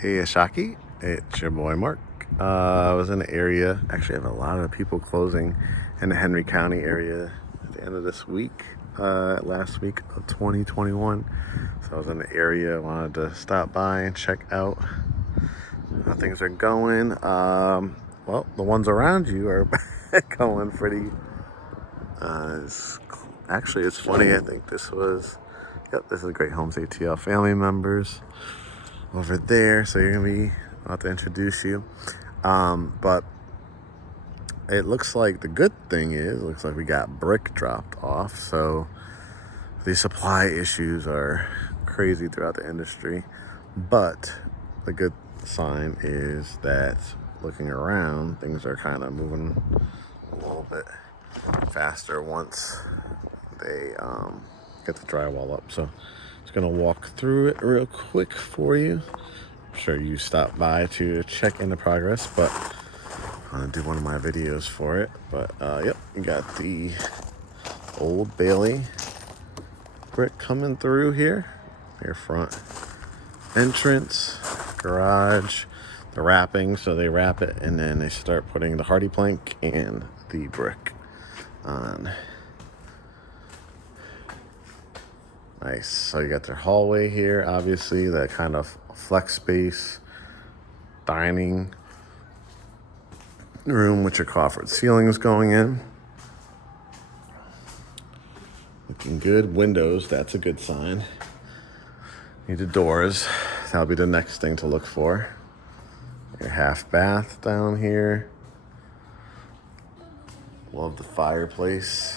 Hey Ashaki, it's your boy Mark. I was in the area. Actually, I have a lot of people closing in the Henry County area at the end of this week, last week of 2021. So I was in the area. I wanted to stop by and check out how things are going. Well, the ones around you are going pretty. Actually, it's funny. I think this was. Yep, this is GreatHomesATL family members over there, so you're gonna be about to introduce you. But it looks like the good thing is, looks like we got brick dropped off. So the supply issues are crazy throughout the industry. But the good sign is that looking around, things are kind of moving a little bit faster once they get the drywall up. So just gonna walk through it real quick for you. I'm sure you stopped by to check in the progress, but I'm gonna do one of my videos for it. But yep, you got the Old Bailey brick coming through here. Your front entrance, garage, the wrapping. So they wrap it and then they start putting the hardy plank and the brick on. Nice. So you got their hallway here, obviously, that kind of flex space, dining room with your coffered ceilings going in. Looking good. Windows, that's a good sign. Need the doors. That'll be the next thing to look for. Your half bath down here. Love the fireplace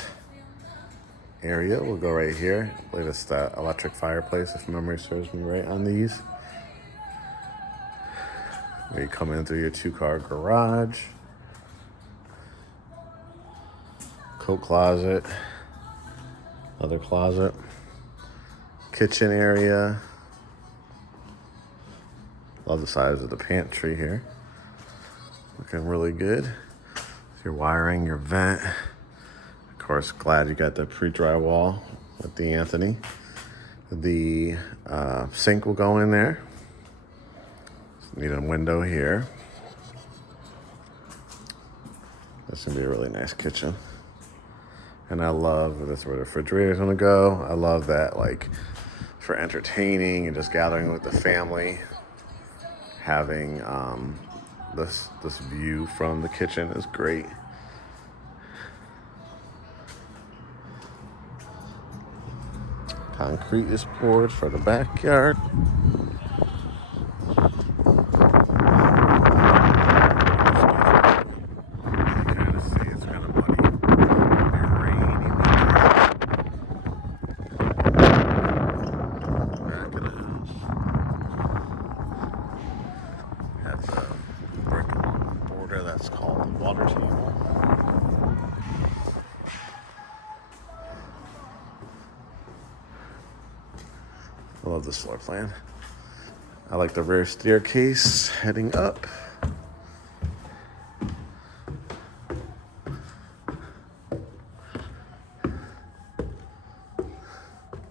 area. We'll go right here. I believe it's the electric fireplace, if memory serves me right on these. Where you come in through your 2-car garage. Coat closet. Other closet. Kitchen area. Love the size of the pantry here. Looking really good. Your wiring, your vent. Of course, glad you got the pre-drywall with the Anthony. The sink will go in there. Need a window here. This is gonna be a really nice kitchen. And I love, that's where the refrigerator's gonna go. I love that, like, for entertaining and just gathering with the family, having this view from the kitchen is great. Concrete is poured for the backyard. That's called the water table. I love this floor plan. I like the rear staircase heading up.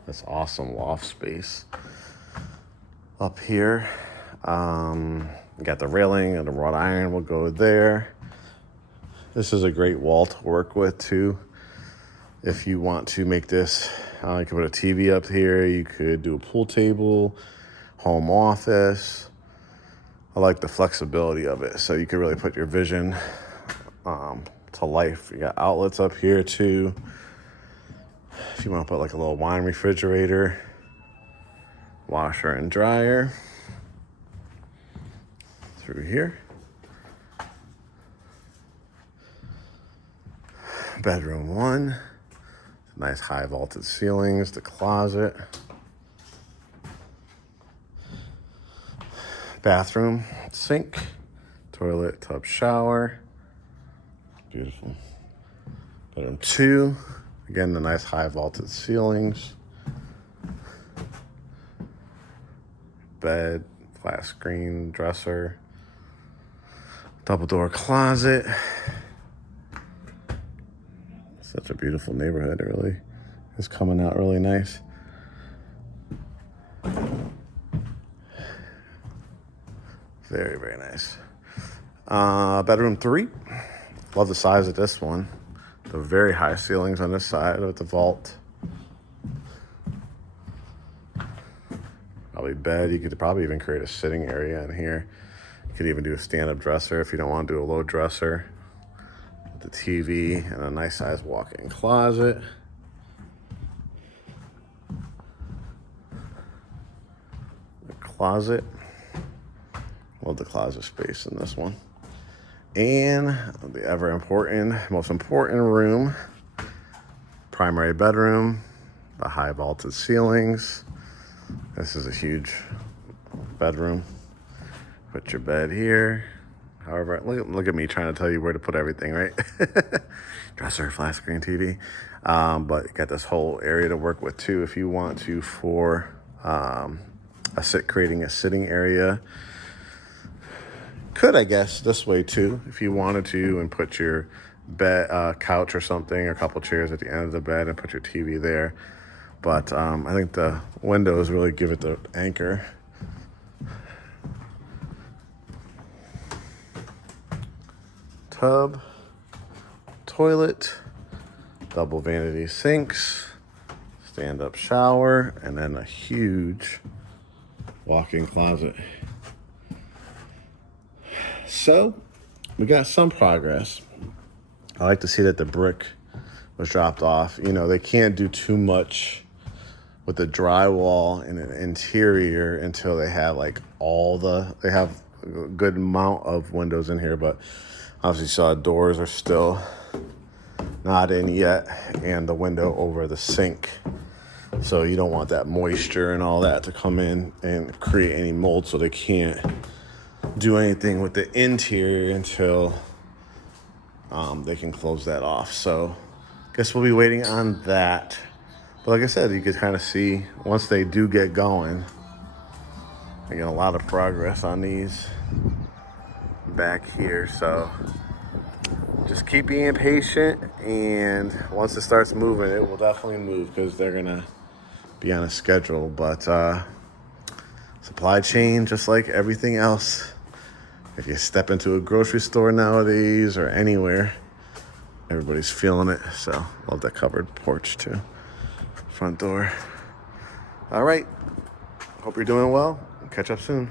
This awesome loft space up here. You got the railing and the wrought iron will go there. This is a great wall to work with too. If you want to make this, you can put a TV up here. You could do a pool table, home office. I like the flexibility of it. So you could really put your vision to life. You got outlets up here too. If you want to put like a little wine refrigerator, washer and dryer. Through here. Bedroom 1. Nice high vaulted ceilings, the closet. Bathroom, sink, toilet, tub, shower. Beautiful. Bedroom 2. Again, the nice high vaulted ceilings. Bed, flat screen, dresser. Double door closet. Such a beautiful neighborhood. It really is coming out really nice. Very, very nice. Bedroom 3. Love the size of this one. The very high ceilings on this side with the vault. Probably bed. You could probably even create a sitting area in here. You could even do a stand-up dresser if you don't want to do a low dresser. With the TV and a nice size walk-in closet. The closet. Love the closet space in this one. And the ever important, most important room, primary bedroom, the high vaulted ceilings. This is a huge bedroom. Put your bed here. However, look at me trying to tell you where to put everything, right? Dresser, flat screen TV. But you got this whole area to work with too if you want to for creating a sitting area. Could, I guess, this way too, if you wanted to, and put your bed, couch or something, or a couple chairs at the end of the bed and put your TV there. But I think the windows really give it the anchor. Tub, toilet, double vanity sinks, stand-up shower, and then a huge walk-in closet. So, we got some progress. I like to see that the brick was dropped off. You know, they can't do too much with the drywall and an interior until they have they have a good amount of windows in here, but obviously saw doors are still not in yet, and the window over the sink. So you don't want that moisture and all that to come in and create any mold, so they can't do anything with the interior until they can close that off. So guess we'll be waiting on that. But like I said, you could kind of see once they do get going, I get a lot of progress on these back here. So just keep being patient, and once it starts moving, it will definitely move because they're gonna be on a schedule. But supply chain, just like everything else, if you step into a grocery store nowadays or anywhere, everybody's feeling it. So love that covered porch too. Front door. All right. Hope you're doing well. Catch up soon.